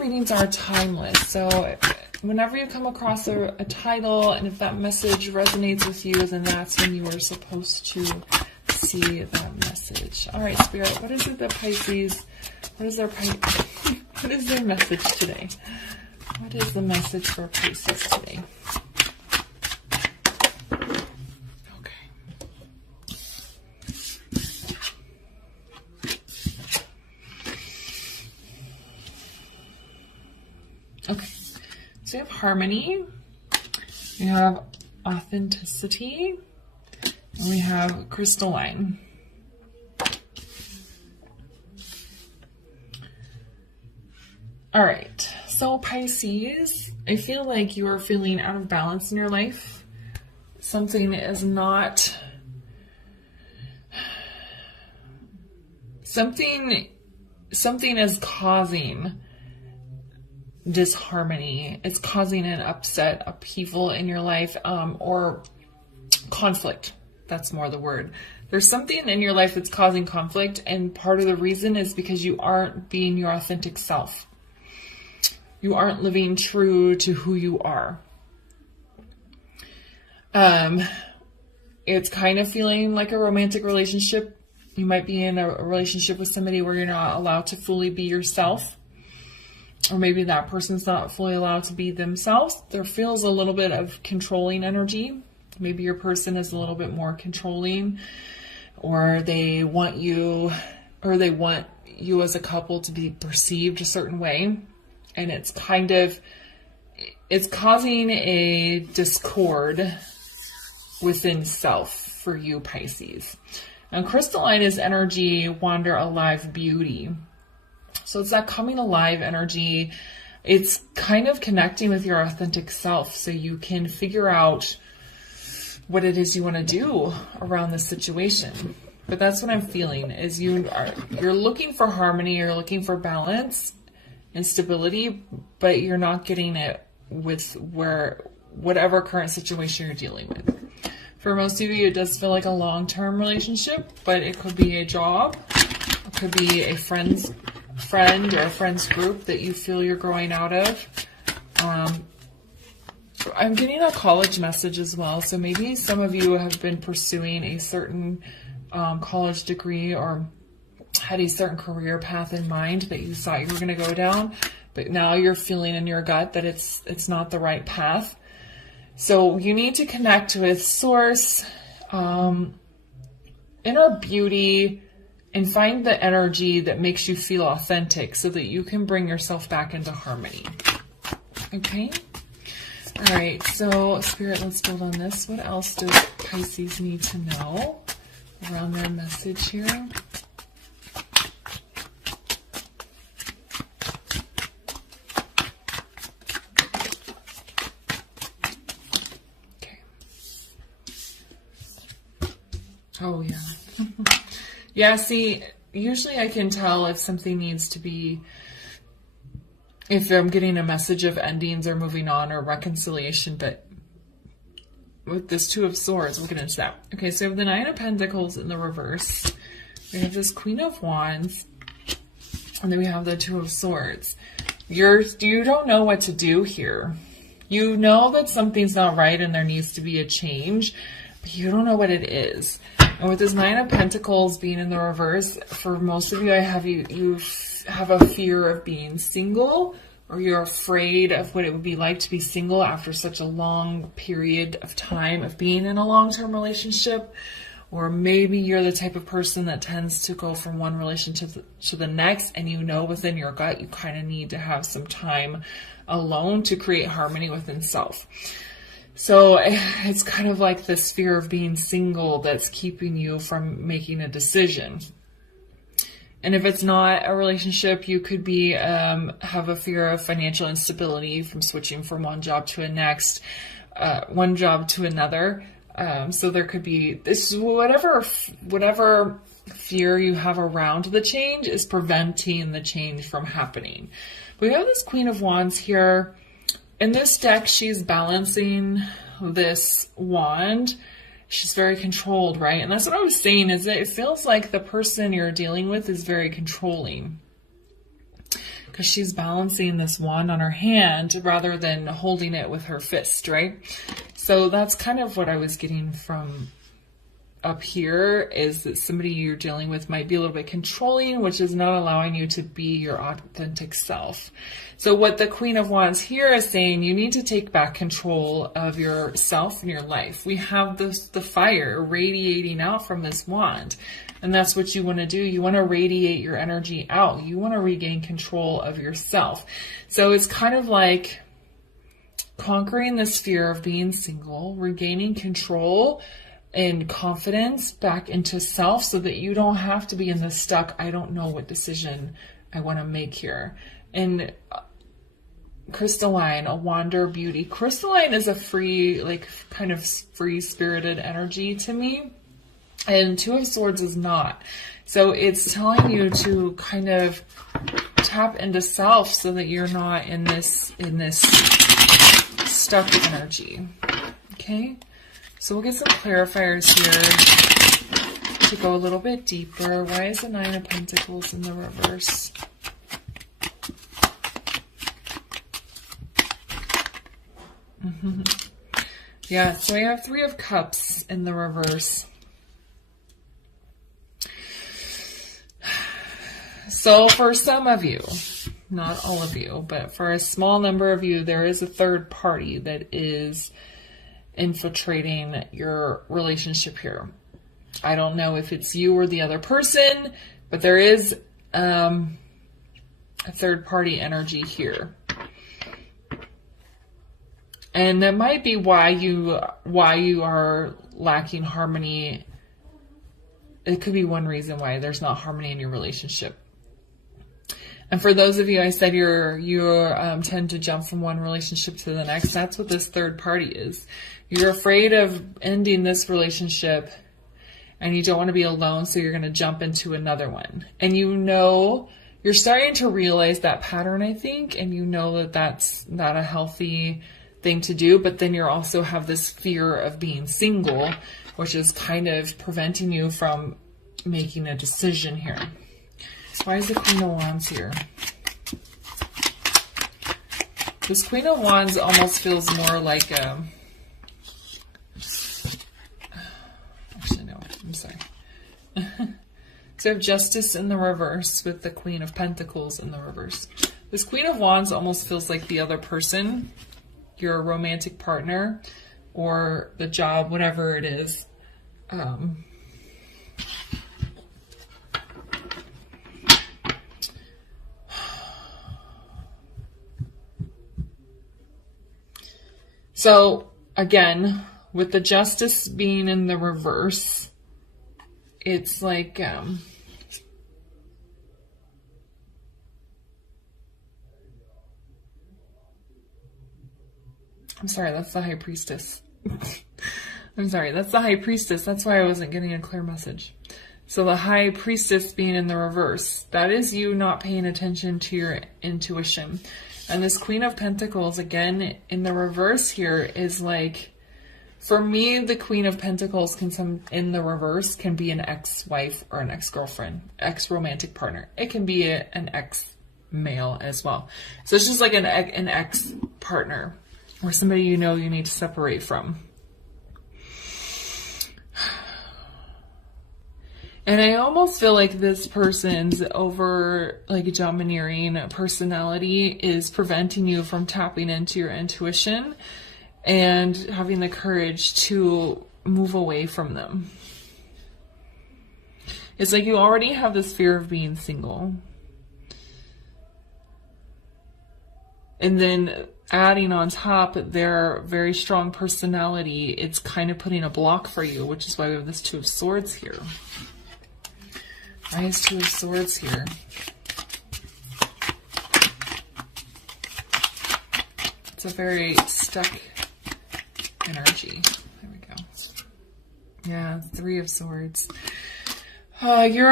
Readings are timeless, so whenever you come across a title, and if that message resonates with you, then that's when you are supposed to see that message. All right, Spirit, what is it that Pisces, what is their message today? What is the message for Pisces today? Okay, so we have harmony, we have authenticity, and we have crystalline. All right, so Pisces, I feel like you are feeling out of balance in your life. Something is not, something is causing disharmony. It's causing an upset, upheaval in your life, or conflict. That's more the word. There's something in your life that's causing conflict, and part of the reason is because you aren't being your authentic self. You aren't living true to who you are. It's kind of feeling like a romantic relationship. You might be in a relationship with somebody where you're not allowed to fully be yourself. Or maybe that person's not fully allowed to be themselves. There feels a little bit of controlling energy. Maybe your person is a little bit more controlling, or they want you as a couple to be perceived a certain way. And it's causing a discord within self for you, Pisces. And crystalline is energy, wonder, alive, beauty. So it's that coming alive energy. It's kind of connecting with your authentic self so you can figure out what it is you want to do around this situation. But that's what I'm feeling, is you're looking for harmony, you're looking for balance and stability, but you're not getting it with whatever current situation you're dealing with. For most of you, it does feel like a long-term relationship, but it could be a job, it could be a friend or a friend's group that you feel you're growing out of. I'm getting a college message as well, so maybe some of you have been pursuing a certain college degree or had a certain career path in mind that you thought you were going to go down, but now you're feeling in your gut that it's not the right path. So you need to connect with source, inner beauty, and find the energy that makes you feel authentic so that you can bring yourself back into harmony. Okay? All right, so Spirit, let's build on this. What else does Pisces need to know around their message here? Okay. Oh, yeah. Yeah, see, usually I can tell if something needs to be, if I'm getting a message of endings or moving on or reconciliation, but with this Two of Swords, we'll get into that. Okay, so we have the Nine of Pentacles in the reverse. We have this Queen of Wands, and then we have the Two of Swords. You don't know what to do here. You know that something's not right and there needs to be a change, but you don't know what it is. And with this Nine of Pentacles being in the reverse, for most of you, you have a fear of being single, or you're afraid of what it would be like to be single after such a long period of time of being in a long-term relationship. Or maybe you're the type of person that tends to go from one relationship to the next, and you know within your gut you kind of need to have some time alone to create harmony within self. So it's kind of like this fear of being single that's keeping you from making a decision. And if it's not a relationship, you could be have a fear of financial instability from switching from one job to one job to another. So there could be this whatever fear you have around the change is preventing the change from happening. We have this Queen of Wands here. In this deck, she's balancing this wand. She's very controlled, right? And that's what I was saying, is that it feels like the person you're dealing with is very controlling. because she's balancing this wand on her hand rather than holding it with her fist, right? So that's kind of what I was getting from up here, is that somebody you're dealing with might be a little bit controlling, which is not allowing you to be your authentic self. So what the Queen of Wands here is saying, you need to take back control of yourself and your life. We have the fire radiating out from this wand, and that's what you want to do. You want to radiate your energy out. You want to regain control of yourself. So it's kind of like conquering this fear of being single, regaining control and confidence back into self, so that you don't have to be in this stuck, I don't know what decision I want to make here. And crystalline, a wander beauty. Crystalline is a free, like kind of free spirited energy to me. And Two of Swords is not. So it's telling you to kind of tap into self so that you're not in this stuck energy. Okay? So we'll get some clarifiers here to go a little bit deeper. Why is the Nine of Pentacles in the reverse? Yeah, so I have Three of Cups in the reverse. So for some of you, not all of you, but for a small number of you, there is a third party that is infiltrating your relationship here. I don't know if it's you or the other person, but there is a third party energy here. And that might be why you are lacking harmony. It could be one reason why there's not harmony in your relationship. And for those of you, I said you tend to jump from one relationship to the next. That's what this third party is. You're afraid of ending this relationship and you don't want to be alone, so you're going to jump into another one. And you're starting to realize that pattern, I think, and you know that that's not a healthy thing to do, but then you also have this fear of being single, which is kind of preventing you from making a decision here. Why is the Queen of Wands here? This Queen of Wands almost feels more like a... Actually, no, I'm sorry. So I have Justice in the reverse with the Queen of Pentacles in the reverse. This Queen of Wands almost feels like the other person, your romantic partner, or the job, whatever it is. So again, with the Justice being in the reverse, it's like, I'm sorry, that's the High Priestess. I'm sorry, that's the High Priestess. That's why I wasn't getting a clear message. So the High Priestess being in the reverse, that is you not paying attention to your intuition. And this Queen of Pentacles, again, in the reverse here is like, for me, the Queen of Pentacles in the reverse can be an ex-wife or an ex-girlfriend, ex-romantic partner. It can be an ex-male as well. So it's just like an ex-partner or somebody you know you need to separate from. And I almost feel like this person's domineering personality is preventing you from tapping into your intuition and having the courage to move away from them. It's like you already have this fear of being single. And then adding on top their very strong personality, it's kind of putting a block for you, which is why we have this Two of Swords here. Why is Two of Swords here? It's a very stuck energy. There we go. Yeah, Three of Swords. You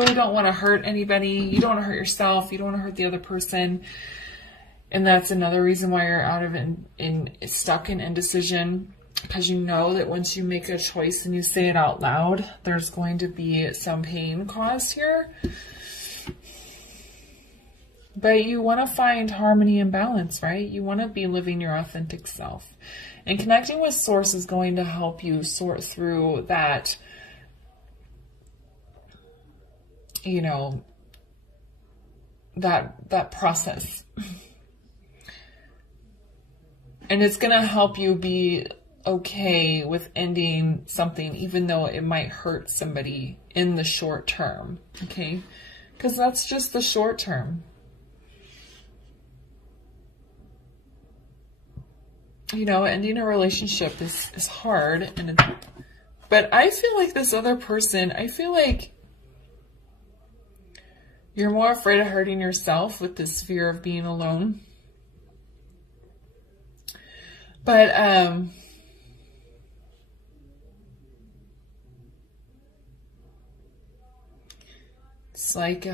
don't want to hurt anybody. You don't want to hurt yourself. You don't want to hurt the other person. And that's another reason why you're out of stuck in indecision. Because you know that once you make a choice and you say it out loud, there's going to be some pain caused here. But you want to find harmony and balance, right? You want to be living your authentic self. And connecting with Source is going to help you sort through that, you know, that process. And it's going to help you be okay with ending something, even though it might hurt somebody in the short term, okay? Because that's just the short term. You know, ending a relationship is hard, but I feel like this other person, I feel like you're more afraid of hurting yourself with this fear of being alone. But it's like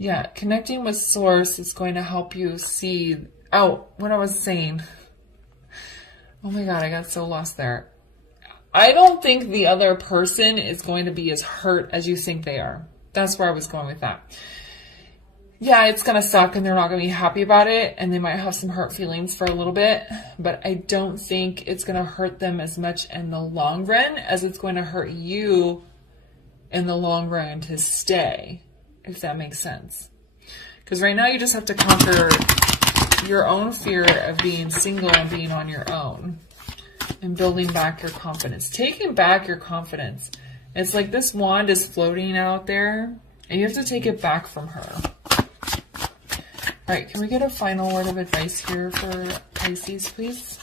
yeah, connecting with Source is going to help you see, what I was saying. Oh my God, I got so lost there. I don't think the other person is going to be as hurt as you think they are. That's where I was going with that. Yeah, it's going to suck and they're not going to be happy about it. And they might have some hurt feelings for a little bit. But I don't think it's going to hurt them as much in the long run as it's going to hurt you in the long run to stay. If that makes sense. Because right now you just have to conquer your own fear of being single and being on your own. And building back your confidence. Taking back your confidence. It's like this wand is floating out there. And you have to take it back from her. Alright, can we get a final word of advice here for Pisces, please?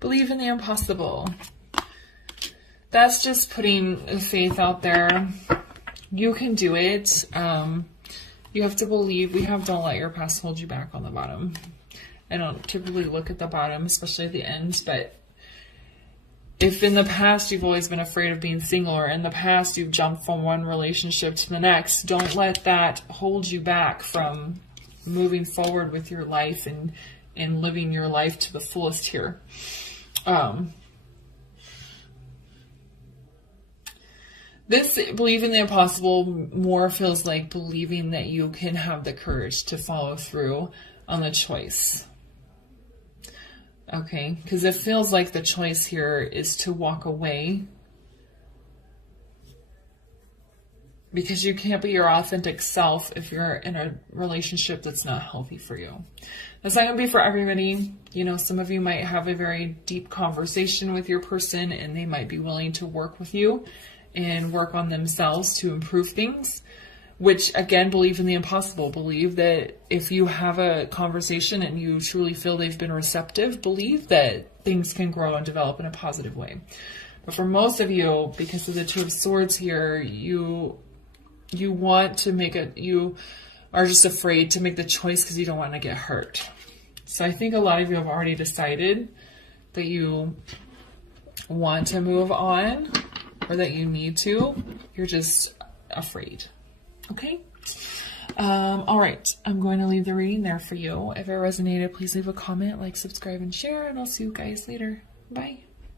Believe in the impossible. That's just putting faith out there. You can do it. You have to believe. We have don't let your past hold you back on the bottom. I don't typically look at the bottom, especially at the end, but if in the past you've always been afraid of being single, or in the past you've jumped from one relationship to the next, don't let that hold you back from moving forward with your life and living your life to the fullest here. This believe in the impossible more feels like believing that you can have the courage to follow through on the choice. Okay, because it feels like the choice here is to walk away because you can't be your authentic self if you're in a relationship that's not healthy for you. That's not going to be for everybody. You know, some of you might have a very deep conversation with your person and they might be willing to work with you and work on themselves to improve things, which again, believe in the impossible. Believe that if you have a conversation and you truly feel they've been receptive, believe that things can grow and develop in a positive way. But for most of you, because of the Two of Swords here, you want to you are just afraid to make the choice because you don't want to get hurt. So I think a lot of you have already decided that you want to move on or that you need to. You're just afraid. Okay? All right. I'm going to leave the reading there for you. If it resonated, please leave a comment, like, subscribe, and share, and I'll see you guys later. Bye.